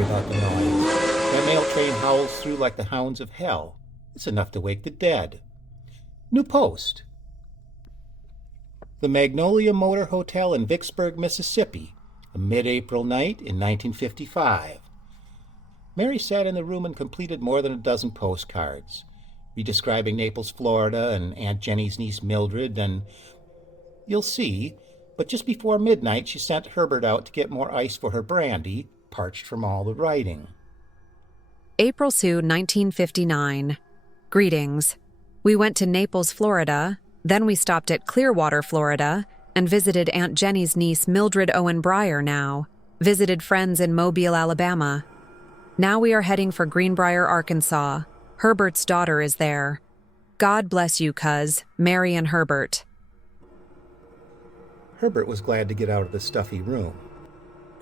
Sorry about the noise. That mail train howls through like the hounds of hell. It's enough to wake the dead. New post. The Magnolia Motor Hotel in Vicksburg, Mississippi, a mid-April night in 1955. Mary sat in the room and completed more than a dozen postcards, redescribing Naples, Florida, and Aunt Jenny's niece Mildred, and you'll see, but just before midnight she sent Herbert out to get more ice for her brandy, parched from all the writing. April 2, 1959. Greetings. We went to Naples, Florida, then we stopped at Clearwater, Florida, and visited Aunt Jenny's niece Mildred Owen Breyer now, visited friends in Mobile, Alabama. Now we are heading for Greenbrier, Arkansas. Herbert's daughter is there. God bless you, cuz, Mary and Herbert. Herbert was glad to get out of the stuffy room,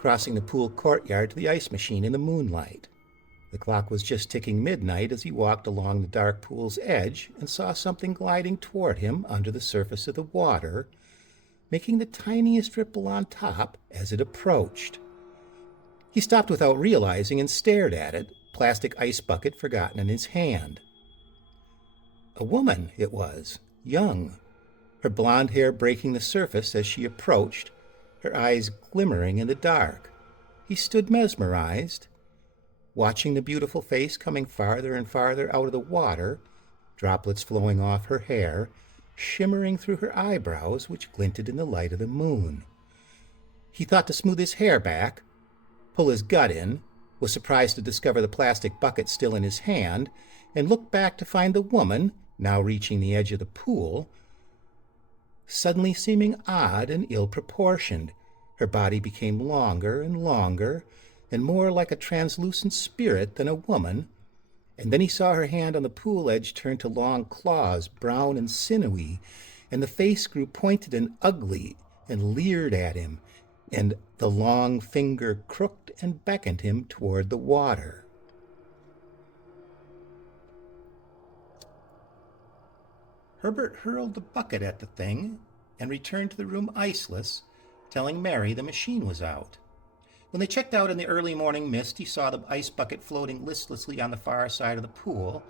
crossing the pool courtyard to the ice machine in the moonlight. The clock was just ticking midnight as he walked along the dark pool's edge and saw something gliding toward him under the surface of the water, making the tiniest ripple on top as it approached. He stopped without realizing and stared at it, plastic ice bucket forgotten in his hand. A woman, it was, young, her blonde hair breaking the surface as she approached, her eyes glimmering in the dark. He stood mesmerized, watching the beautiful face coming farther and farther out of the water, droplets flowing off her hair, shimmering through her eyebrows, which glinted in the light of the moon. He thought to smooth his hair back, pull his gut in, was surprised to discover the plastic bucket still in his hand, and looked back to find the woman, now reaching the edge of the pool, suddenly seeming odd and ill-proportioned. Her body became longer and longer, and more like a translucent spirit than a woman, and then he saw her hand on the pool edge turn to long claws, brown and sinewy, and the face grew pointed and ugly and leered at him, and the long finger crooked and beckoned him toward the water. Herbert hurled the bucket at the thing and returned to the room iceless, telling Mary the machine was out. When they checked out in the early morning mist, he saw the ice bucket floating listlessly on the far side of the pool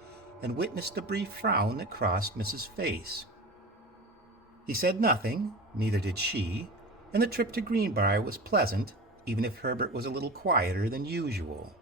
and witnessed the brief frown that crossed Mrs. face. He said nothing, neither did she, and the trip to Greenbrier was pleasant, even if Herbert was a little quieter than usual.